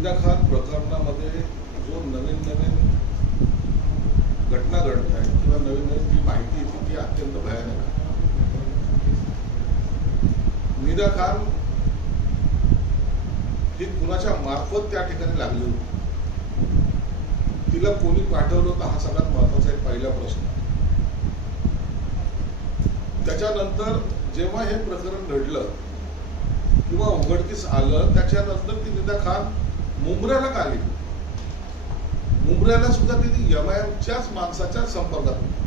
निदा खान प्रकरणामध्ये जो नवीन घटना घडत आहे किंवा नवीन जी माहिती येते ती अत्यंत भयानक आहे. निदा खान ही कुणाच्या मार्फत त्या ठिकाणी लागली होती, तिला कोणी पाठवलं होतं हा सगळ्यात महत्वाचा एक पहिला प्रश्न. त्याच्यानंतर जेव्हा हे प्रकरण घडलं किंवा उघडकीस आलं त्याच्यानंतर ती निदा खान मुंब्र्याला का गेली? मुंब्र्याला सुद्धा ती एमआयएमच्याच माणसाच्या संपर्कात होती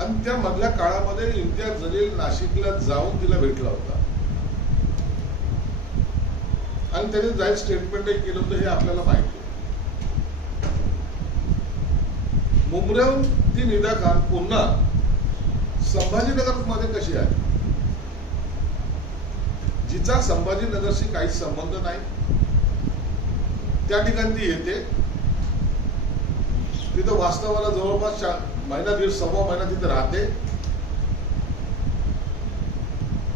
आणि त्या मधल्या काळामध्ये इम्तियाज जलील नाशिकला जाऊन तिला भेटला होता आणि त्याने जाहीर स्टेटमेंटही केलं होतं हे आपल्याला माहिती आहे. मुंब्र्याहून ती निदा खान पुन्हा संभाजीनगर मध्ये कशी आहे, जिचा संभाजीनगरशी काहीच संबंध नाही, त्या ठिकाणी ती येते. तिथं वास्तवाला जवळपास महिना दीड सव्वा महिना तिथे राहते.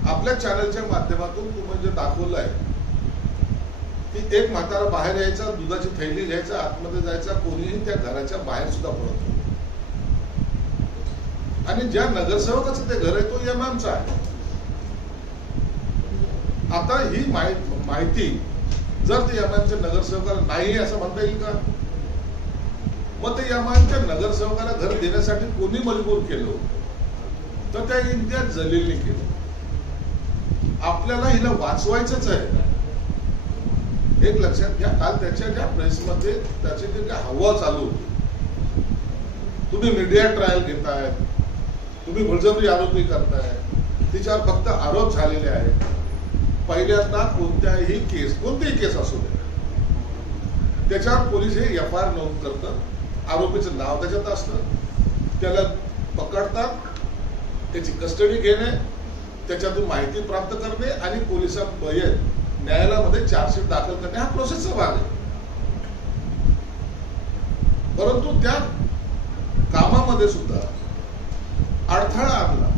आपल्या चॅनलच्या माध्यमातून तुम्ही जे दाखवलं आहे की एक म्हातारा बाहेर यायचा, दुधाची थैली घ्यायचा, आतमध्ये जायचा, कोणीही त्या घराच्या बाहेर सुद्धा पडत नाही. आणि ज्या नगरसेवकाचं ते घर आहे तो एमआयएमचा आहे. आता ही माहिती जर ते एमआयएमच्या नगरसेवकाला नाही असं म्हणता येईल का? मग ते एमआयएमच्या नगरसेवकाला घर देण्यासाठी कोणी मजबूर केलं तर त्या इम्तियाज जलीलने केलं. आपल्याला हिला वाचवायचंच आहे. एक लक्षात घ्या, काल त्याच्या ज्या प्रेसमध्ये त्याची जी काय हवा चालू होती, तुम्ही मीडिया ट्रायल घेताय, तुम्ही बळजबरी आरोपी करताय, तिच्यावर फक्त आरोप झालेले आहेत. पहिल्यांदा कोणत्याही केस, कोणतीही केस असू दे, त्याच्यावर पोलीस हे एफआयआर नोंद करतात, आरोपीचं नाव त्याच्यात असतं, त्याला पकडतात, त्याची कस्टडी घेणे, त्याच्यातून माहिती प्राप्त करणे आणि पोलिसात न्यायालयामध्ये चार्जशीट दाखल करणे हा प्रोसेसचा भाग आहे. परंतु त्या कामामध्ये सुद्धा अडथळा आणला,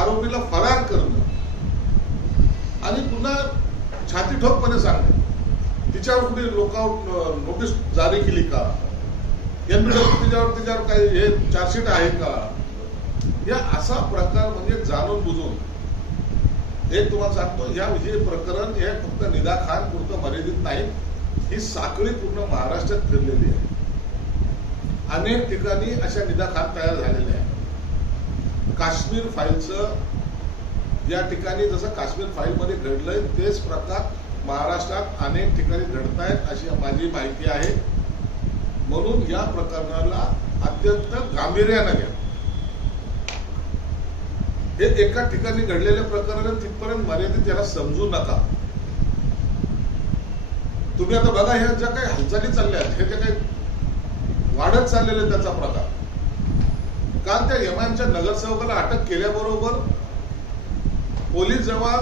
आरोपीला फरार करणं आणि पुन्हा छाती ठोकपणे सांगणे, तिच्यावर कुठे लुकआउट नोटीस जारी केली का, तिच्यावर काही हे चार्जशीट आहे का, या असा प्रकार म्हणजे जाणून बुजून. एक तुम्हाला सांगतो, हे प्रकरण हे फक्त निदा खान पुरतं मर्यादित नाही, ही साखळी पूर्ण महाराष्ट्रात फिरलेली आहे. अनेक ठिकाणी अशा निदा खान तयार झालेल्या आहे. काश्मीर फाईलचं या ठिकाणी जसं काश्मीर फाईल मध्ये घडलंय तेच प्रकार महाराष्ट्रात अनेक ठिकाणी घडत आहेत अशी माझी माहिती आहे. म्हणून या प्रकरणाला अत्यंत गांभीर्याने घ्या. हे एका ठिकाणी घडलेले प्रकरण तिथपर्यंत मर्यादित याला समजू नका. तुम्ही आता बघा, ह्या ज्या काही हालचाली चालल्या आहेत, हे जे काही वाढत चाललेले त्याचा प्रकार, काल त्या एमआयएमच्या नगरसेवकाला अटक केल्याबरोबर पोलीस जेव्हा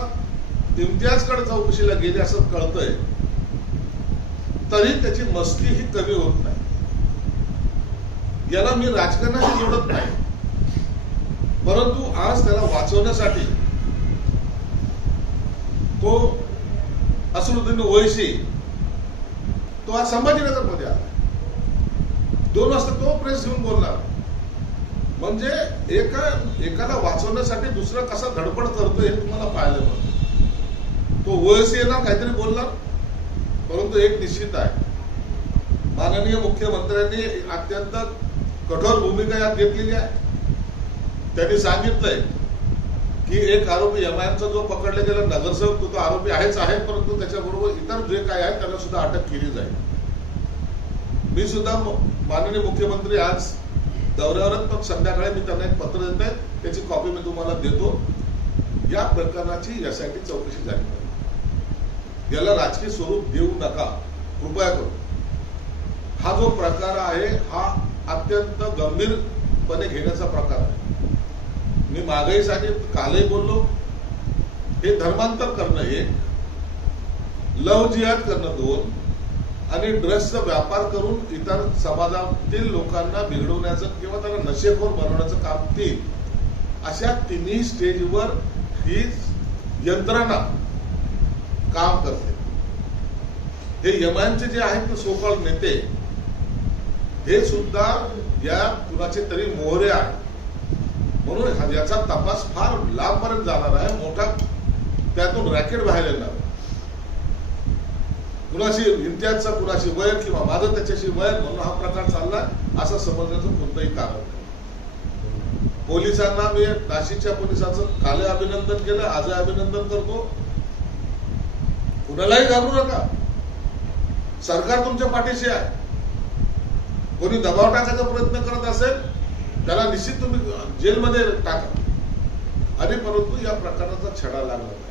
इम्तियाजकडे चौकशीला गेले असं कळतंय, तरी त्याची मस्ती ही कमी होत नाही. याला मी राजकारणाशी जोडत नाही, परंतु आज त्याला वाचवण्यासाठी तो असदुद्दीन ओवैसी तो आज संभाजीनगर मध्ये आला. 2 वाजता तो प्रेस घेऊन बोलणार. म्हणजे एकाला वाचवण्यासाठी दुसरा कसा धडपड करतोय हे तुम्हाला पाहायला मिळतं. तो ओवैसी येणार, काहीतरी बोलणार, परंतु एक निश्चित आहे, माननीय मुख्यमंत्र्यांनी अत्यंत कठोर भूमिका यात घेतलेली आहे. त्यांनी सांगितलंय की एक आरोपी एमआयएमचा जो पकडला गेला नगरसेवक तो आरोपी आहेच आहे, परंतु त्याच्याबरोबर इतर जे काय आहे त्यांना सुद्धा अटक केली जाईल. मी सुद्धा माननीय मुख्यमंत्री आज दौऱ्यावर, पण संध्याकाळी मी त्यांना एक पत्र देत आहे, त्याची कॉपी मी तुम्हाला देतो. या प्रकरणाची एसआयटी चौकशी झाली पाहिजे. याला राजकीय स्वरूप देऊ नका कृपया करून. हा जो प्रकार आहे हा अत्यंत गंभीरपणे घेण्याचा प्रकार आहे. मी मागेही सांगितलं, कालही बोललो, हे धर्मांतर करणं 1, लव जिहाद करणं 2 आणि ड्रग्सचा व्यापार करून इतर समाजातील लोकांना बिघडवण्याचं किंवा त्यांना नशेखोर बनवण्याचं काम 3, अशा तिन्ही स्टेजवर ही यंत्रणा काम करते. हे एमआयएमचे जे आहेत सोकॉल नेते हे सुद्धा या कुणाचे तरी मोहरे आहेत, म्हणून याचा तपास फार लांबपर्यंत जाणार आहे, मोठा त्यातून रॅकेट बाहेर येणार. कुणाशी इम्तियाजचा कुणाशी वैर किंवा माझं त्याच्याशी वैर म्हणून हा प्रकार चालला असं समजण्याचं कोणतंही कारण नाही. पोलिसांना मी नाशिकच्या पोलिसांचं काल अभिनंदन केलं, आजही अभिनंदन करतो. कुणालाही घाबरू नका, सरकार तुमच्या पाठीशी आहे. कोणी दबाव टाकायचा प्रयत्न करत असेल त्याला निश्चित तुम्ही जेलमध्ये टाका, आणि परंतु या प्रकाराचा छडा लागला नाही.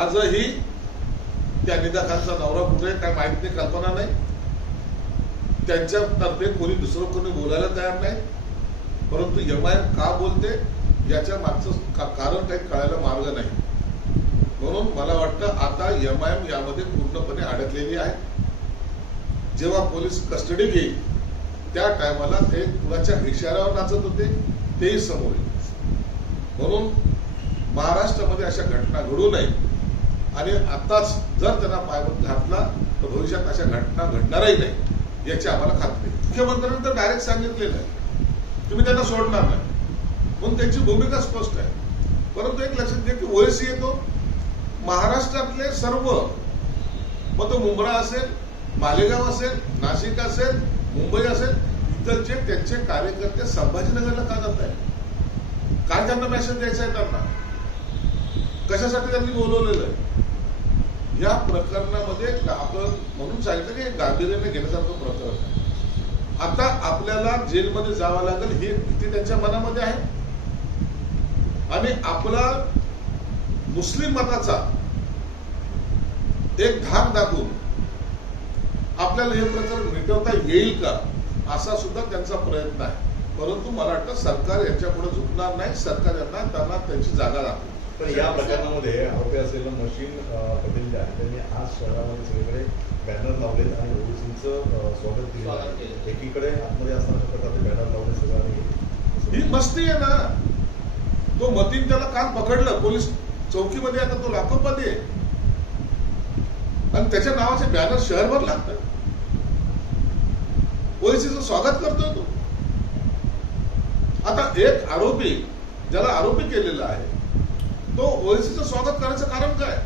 आजही त्या निदा खानचा नवरा कुठे काय माहित नाही, कल्पना नाही. त्यांच्यातर्फे कोणी दुसरं कोणी बोलायला तयार नाही, परंतु एमआयएम का बोलते याच्या मागचं कारण काही कळायला मार्ग नाही. म्हणून मला वाटतं आता एमआयएम यामध्ये पूर्णपणे अडकलेली आहे. जेव्हा पोलीस कस्टडी घेईल त्या टायमाला ते कुणाच्या इशाऱ्यावर नाचत होते तेही समोर येईल. म्हणून महाराष्ट्रामध्ये अशा घटना घडू नये, आणि आताच जर त्यांना पायबंद घातला तर भविष्यात अशा घटना घडणारही नाही याची आम्हाला खात्री आहे. मुख्यमंत्र्यांनी तर डायरेक्ट सांगितलेलं आहे तुम्ही त्यांना सोडणार नाही, म्हणून त्यांची भूमिका स्पष्ट आहे. परंतु एक लक्षात घ्या की ओएसी येतो महाराष्ट्रातले सर्व, मग तो मुंब्रा असेल, मालेगाव असेल, नाशिक असेल, मुंबई असेल, इथलचे त्यांचे कार्यकर्ते संभाजीनगरला का जात आहे? काय त्यांना मेसेज द्यायचा आहे? त्यांना कशासाठी त्यांनी बोलवलेलं आहे? या प्रकरणामध्ये आपण म्हणून सांगितलं की गांभीर्याने घेण्यासारखं प्रकरण आहे. आता आपल्याला जेलमध्ये जावं लागेल ही भीती त्यांच्या मनामध्ये आहे, आणि आपला मुस्लिम मताचा एक धाक दाखवून आपल्याला हे प्रकरण मिटवता येईल का असा सुद्धा त्यांचा प्रयत्न आहे. परंतु मला वाटतं सरकार यांच्यापुढे झुकणार नाही. सरकार त्यांना त्यांची जागा दाखवेल. पण या प्रकरणामध्ये आरोपी असलेलं मशीन पटेल जे आहे त्यांनी आज शहरामध्ये सगळीकडे बॅनर लावलेत आणि ओबीसींचं स्वागत केलं आहे. एकीकडे आतमध्ये असताना प्रकारे बॅनर लावले सगळं, ही मस्ती आहे ना. तो मतीन त्याला काल पकडलं पोलीस चौकीमध्ये, आता तो लाखोपती आहे आणि त्याच्या नावाचे बॅनर शहरभर लागतात. ओबीसीचं स्वागत करतोय तो. आता एक आरोपी ज्याला आरोपी केलेला आहे तो ओएसीचं स्वागत करायचं कारण काय?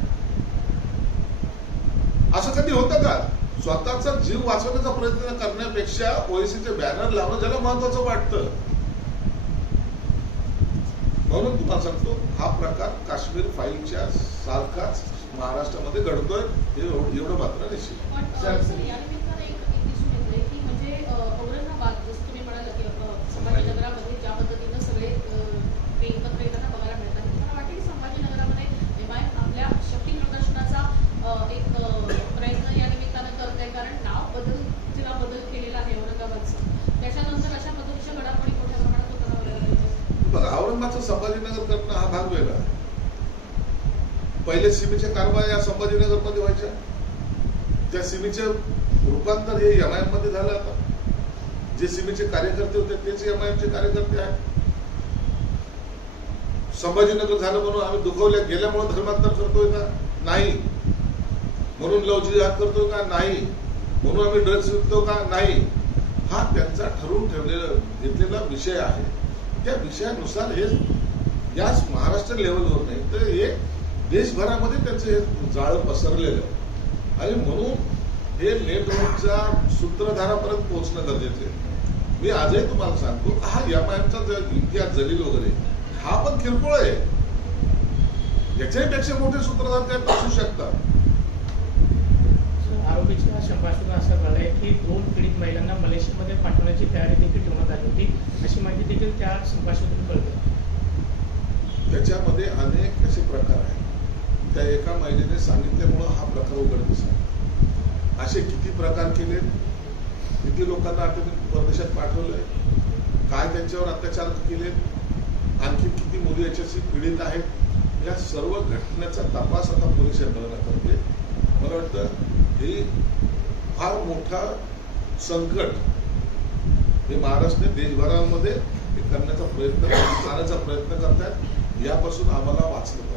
असं कधी होतं का? स्वतःचा जीव वाचवण्याचा प्रयत्न करण्यापेक्षा ओएसीचे बॅनर लावणं ज्याला महत्वाचं वाटतं. म्हणून तुम्हाला सांगतो हा प्रकार काश्मीर फाईलच्या सारखाच महाराष्ट्रामध्ये घडतोय हे एवढं मात्र निश्चित. औरंगाबाद जसं तुम्ही म्हणाला की संभाजीनगरामध्ये ज्या पद्धतीनं सगळे एकत्र येताना बघायला मिळतात, मला वाटतं की संभाजीनगरामध्ये एमआयएम आपल्या शक्ती प्रदर्शनाचा एक प्रयत्न या निमित्तानं करत आहे, कारण तिला बदल केलेला आहे औरंगाबादचा. त्याच्यानंतर अशा पद्धतीच्या घडामोडी मोठ्या प्रमाणात होताना बघा, औरंगाबादचा संभाजीनगर करणं हा भाग वेगळा आहे. पहिले सीमेचे कारभार या संभाजीनगरमध्ये व्हायच्या, त्या सीमेचे रूपांतर हे एमआयएम मध्ये झालं. आता जे सीमेचे कार्यकर्ते होते तेच एमआयएमचे कार्यकर्ते आहेत. संभाजीनगर झालं म्हणून आम्ही दुखवल्या गेल्यामुळे धर्मांतर करतोय का? नाही. म्हणून लव जिहाद करतोय का? नाही. म्हणून आम्ही ड्रग्स विकतो का? नाही. हा त्यांचा ठरवून घेतलेला विषय आहे. त्या विषयानुसार हे याच महाराष्ट्र लेवलवर नाही तर हे देशभरामध्ये त्यांचं हे जाळं पसरलेलं आहे, आणि म्हणून हे नेटवर्कच्या सूत्रधारापर्यंत पोहोचणं गरजेचं आहे. मी आजही तुम्हाला सांगतो हा एमआयएमचा इम्तियाज जलील वगैरे हा पण किरकोळ आहे. याच्याही पेक्षा मोठे सूत्रधार त्यात असू शकतात. आरोपीच्या संभाषण असं झालंय की 2 पीडित महिलांना मलेशियामध्ये पाठवण्याची तयारी देखील ठेवण्यात आली होती, अशी माहिती देखील त्या संभाषणातून कळते. त्याच्यामध्ये अनेक असे प्रकार आहेत. त्या एका महिलेने सांगितल्यामुळं हा प्रकार उघडकीस आला. असे किती प्रकार केले, किती लोकांना परदेशात पाठवलंय, काय त्यांच्यावर अत्याचार केले, आणखी किती मुली याच्याशी पीडित आहेत, या सर्व घटनेचा तपास आता पोलीस यंत्रणा करते. मला वाटतं हे फार मोठा संकट हे महाराष्ट्र देशभरामध्ये करण्याचा प्रयत्न आणण्याचा प्रयत्न करतात. यापासून आम्हाला वाचलं पाहिजे.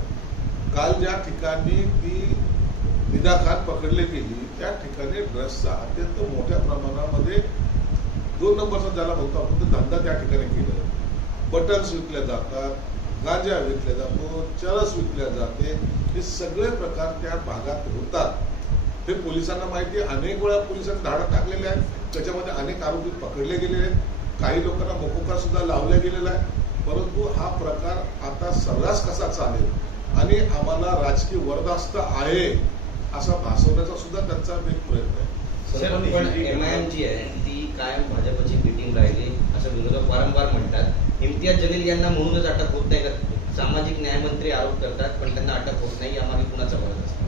काल ज्या ठिकाणी ती निदा खान पकडली गेली त्या ठिकाणी ड्रग्सचा अत्यंत मोठ्या प्रमाणामध्ये 2 नंबरचा ज्याला म्हणतो आपण तो धंदा त्या ठिकाणी केला. बटन्स विकले जातात, गांजा विकला जातो, चरस विकल्या जाते, हे सगळे प्रकार त्या भागात होतात. हे पोलिसांना माहिती आहे. अनेक वेळा पोलिसांनी धाडा टाकलेले आहेत, त्याच्यामध्ये अनेक आरोपी पकडले गेलेले आहेत, काही लोकांना मोकोका सुद्धा लावल्या गेलेला आहे. परंतु हा प्रकार आता सर्रास कसा चालेल आणि आम्हाला राजकीय वरदास्त आहे असा भासवण्याचा सुद्धा त्यांचा एक प्रयत्न आहे. सर, पण MIM जी आहे ती कायम भाजपची मीटिंग राहिली असं विरोधक वारंवार म्हणतात. इम्तियाज जलील यांना म्हणूनच अटक होत नाही का? सामाजिक न्यायमंत्री आरोप करतात पण त्यांना अटक होत नाही, यामागे कुणाचा बळच असतो?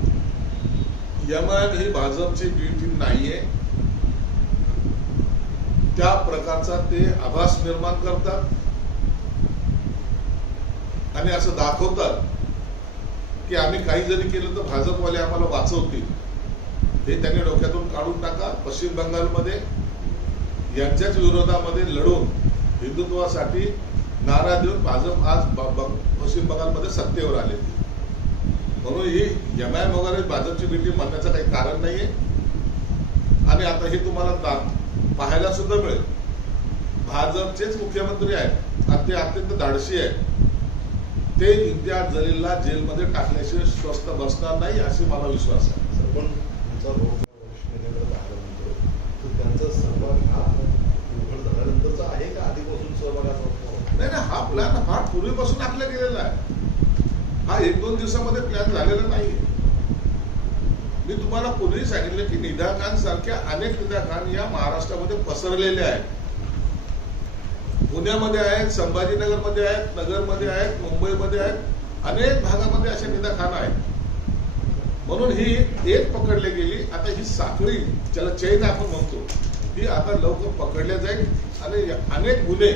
MIM ही भाजपची बी टीम नाहीये. त्या प्रकारचा ते आभास निर्माण करतात आणि असं दाखवतात की आम्ही काही जरी केलं तर भाजपवाले आम्हाला वाचवतील. हे त्यांनी डोक्यातून काढून टाका. पश्चिम बंगालमध्ये यांच्याच विरोधामध्ये लढून हिंदुत्वासाठी नारा देऊन भाजप आज पश्चिम बंगालमध्ये सत्तेवर आले. म्हणून ही MIM वगैरे भाजपची मीटिंग म्हणण्याचं काही कारण नाहीये. आणि आता हे तुम्हाला पाहायला सुद्धा मिळेल. भाजपचेच मुख्यमंत्री आहेत आणि ते अत्यंत धाडशी आहेत. ते इम्तियाज जलीलला जेलमध्ये टाकल्याशिवाय स्वस्थ बसणार नाही अशी मला विश्वास आहे. सर, पण तुमचा भाऊ वरिष्ठ नेत्याकडे पाहायला म्हणतो तर त्यांचा सहभाग हा उघड झाल्यानंतरचा आहे का आधीपासून सहभागाचा होता? नाही, हा प्लॅन फार पूर्वीपासून आखला गेलेला आहे. हा 1-2 दिवसामध्ये प्लॅन झालेला नाहीये. मी तुम्हाला पूर्वी सांगितलं की निदा खान सारख्या अनेक निदा खान या महाराष्ट्रामध्ये पसरलेले आहेत. पुण्यामध्ये आहेत, संभाजीनगरमध्ये आहेत, नगरमध्ये आहेत, मुंबईमध्ये आहेत, अनेक भागामध्ये अशा निदा खान आहेत. म्हणून ही एक पकडली गेली. आता ही साखळी ज्याला चैन आपण म्हणतो ही आता लवकर पकडल्या जाईल आणि अनेक गुन्हे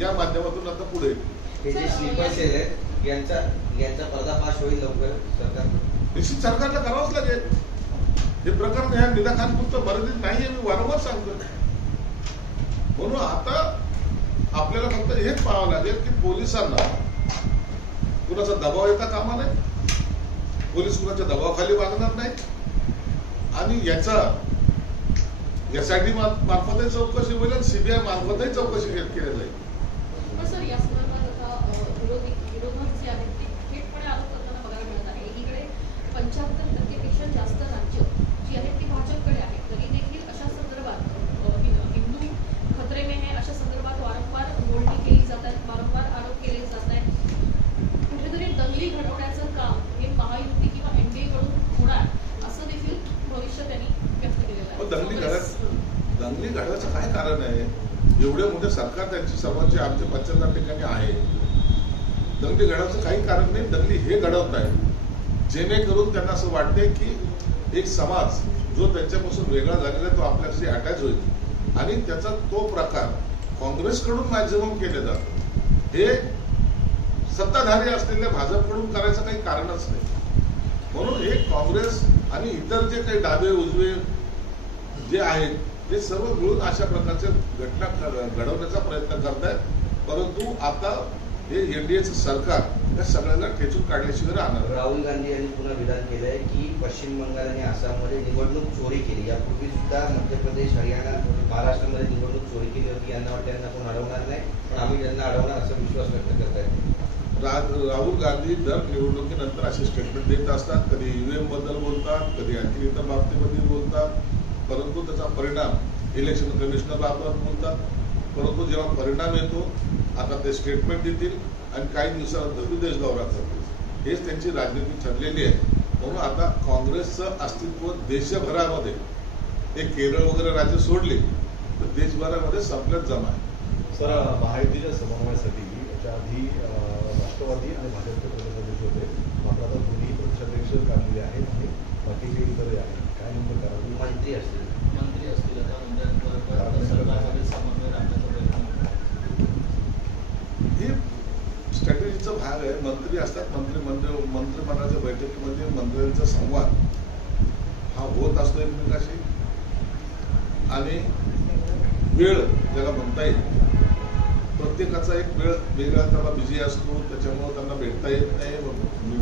या माध्यमातून आता पुढे येतील. हे जे स्लीपर सेल आहेत यांचा पर्दाफाश होईल लवकर सरकार? निश्चित सरकारला करावंच लागेल. हे प्रकरण ह्या निदा खान फक्त मर्यादित नाहीये, मी वारंवार सांगतो. म्हणून आता आपल्याला फक्त हेच पाहावं लागेल की पोलिसांना कुणाचा दबाव येता कामा नये, पोलीस कुणाच्या दबावाखाली वागणार नाही आणि यासाठी मार्फतही चौकशी होईल आणि CBI मार्फतही चौकशी केली जाईल. पण सर, या संदर्भात आता विरोधक जे आहेत ते थेटपणे आरोप करताना बघायला मिळत आहे. एकीकडे 75% पेक्षा जास्त राज्य जी आहेत ती भाजपकडे आहेत. तरी देखील अशा संदर्भात हिंदू खतरे में है अशा संदर्भात वारंवार बोलणी केली जात आहेत, वारंवार आरोप केले जात आहेत. कुठेतरी दंगली घडवण्याचं काम हे महायुती किंवा NDA कडून होणार असं देखील भविष्य त्यांनी व्यक्त केलेलं आहे. दंगली घडवायचं काय कारण आहे? एवढे मोठे सरकार त्यांची सर्वांची आमच्या 75 ठिकाणी आहे. दंगली घडवायचं काही कारण नाही. दंगली हे घडवत आहे जेणेकरून त्यांना असं वाटते की एक समाज जो त्यांच्यापासून वेगळा झालेला आहे तो आपल्याशी अटॅच होईल आणि त्याचा तो प्रकार काँग्रेसकडून मॅक्झिमम केले जातो. हे सत्ताधारी असलेल्या भाजपकडून करायचं काही कारणच नाही. म्हणून हे काँग्रेस आणि इतर जे काही डावे उजवे जे आहेत ते सर्व मिळून अशा प्रकारच्या घटना घडवण्याचा प्रयत्न करतायत. परंतु आता हे NDAचं सरकार या सगळ्यांना ठेचून काढल्याशिवाय राहणार. राहुल गांधी यांनी पुन्हा विधान केलंय की पश्चिम बंगाल आणि आसाममध्ये निवडणूक चोरी केली. यापूर्वी सुद्धा मध्य प्रदेश, हरियाणा, महाराष्ट्रामध्ये निवडणूक चोरी केली होती. यांना वाटतं यांना कोण अडवणार नाही, पण आम्ही त्यांना अडवणार असा विश्वास व्यक्त करतायत. राहुल गांधी दर निवडणुकीनंतर असे स्टेटमेंट देत असतात. कधी EVM बद्दल बोलतात, कधी आणखी इतर बाबतीमध्ये बोलतात. परंतु त्याचा परिणाम इलेक्शन कमिशनरबाबत बोलतात. परंतु जेव्हा परिणाम येतो आता ते स्टेटमेंट देतील आणि काही दिवसानंतर विदेश दौरा करतील. हेच त्यांची राजनीती ठरलेली आहे. म्हणून आता काँग्रेसचं अस्तित्व देशभरामध्ये हे केरळ वगैरे राज्य सोडले तर देशभरामध्ये संपल्यात जमा आहे. सर, महायुतीच्या समन्वयासाठी याच्या आधी राष्ट्रवादी आणि भाजपचे प्रदेशाध्यक्ष होते, मात्र आता दोन्ही प्रदेशाध्यक्ष काढलेले आहेत आणि बाकीचे इतर आहेत. काय नेमकं करावं? मंत्री असतील आता म्हणजे समन्वय राखण्याचा प्रयत्न हे स्ट्रॅटेजीचा भाग आहे. मंत्री असतात, मंत्रिमंडळाच्या बैठकीमध्ये मंत्र्यांचा संवाद हा होत असतो एकमेकाशी आणि वेळ ज्याला म्हणता येईल प्रत्येकाचा एक वेळ वेगळा त्याला बिझी असतो, त्याच्यामुळे त्यांना भेटता येत नाही,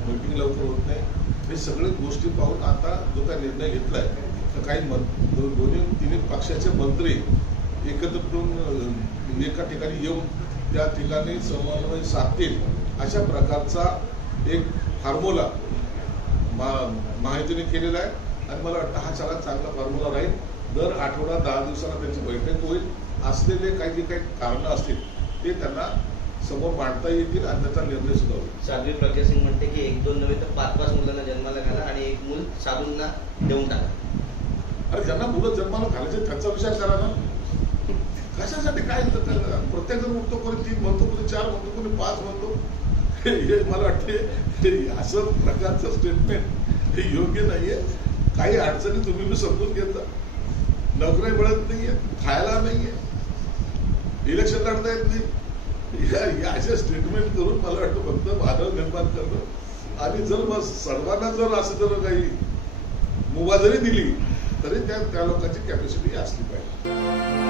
मीटिंग लवकर होत नाही. हे सगळे गोष्टी पाहून आता जो काही निर्णय घेतलाय तर काही दोन्ही तिन्ही पक्षाचे मंत्री एकत्र येऊन एका ठिकाणी येऊन त्या ठिकाणी समन्वय साधतील अशा प्रकारचा एक फॉर्म्युला महायुतीने केलेला आहे आणि मला वाटतं हा सगळ्यात चांगला फॉर्म्युला राहील. दर आठवडा 10 दिवसाला त्यांची बैठक होईल. असलेले काही जे काही कारणं असतील ते त्यांना समोर मांडता येतील आणि त्याचा निर्णय सुद्धा होईल. साध्वी प्रज्ञा सिंग म्हणते की 1-2 नव्हे तर 5-5 मुलांना जन्माला घाला आणि एक मूल साधूंना देऊन टाका. अरे ज्यांना मुलं जन्माला घालायचे त्यांचा विचार करा ना. कशासाठी काय प्रत्येक जण उठतो, कोणी 3 म्हणतो, कोणी 4 म्हणतो, कोणी 5 म्हणतो. हे मला वाटते असं प्रकारचं स्टेटमेंट हे योग्य नाहीये. काही अडचणी तुम्ही मी समजून घेता. नोकऱ्या मिळत नाहीये, खायला नाहीये, इलेक्शन लढता येत नाही. असे स्टेटमेंट करून मला वाटतं फक्त वादळ निर्माण करणं आणि जर मग सर्वांना जर असं जर काही मुभा जरी दिली तरी त्या लोकांची कॅपॅसिटी असली पाहिजे.